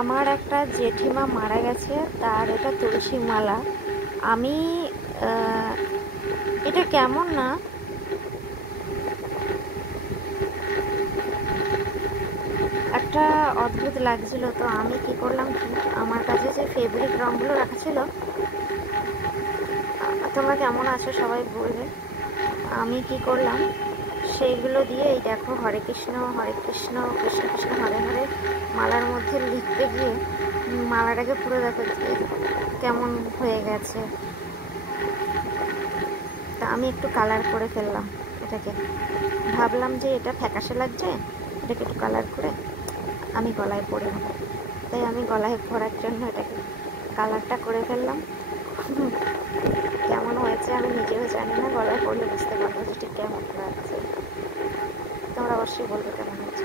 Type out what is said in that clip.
আমার একটা জেঠিমা মারা গেছে, তার এটা তুলসী মালা। আমি এটা কেমন না একটা অদ্ভুত লাগছিল, তো আমি কি করলাম, আমার কাছে যে ফেব্রিক রঙগুলো রাখা ছিল, তোমরা কেমন আছো সবাই বলবে। আমি কি করলাম, সেইগুলো দিয়ে এই দেখো হরে কৃষ্ণ কৃষ্ণ কৃষ্ণ হরে হরে মালার মধ্যে লিখতে গিয়ে মালাটাকে পুরো দেখো কেমন হয়ে গেছে। তা আমি একটু কালার করে ফেললাম এটাকে, ভাবলাম যে এটা ফ্যাকাশে লাগছে, এটাকে একটু কালার করে আমি গলায় পরে নেব। তাই আমি গলায় পরার জন্য এটাকে কালারটা করে ফেললাম। কেমন হয়েছে আমি নিজেও জানি না, গলায় পরলে বুঝতে পারবো যে ঠিক কেমন লাগছে। তোমরা অবশ্যই বলবে কেমন হয়েছে।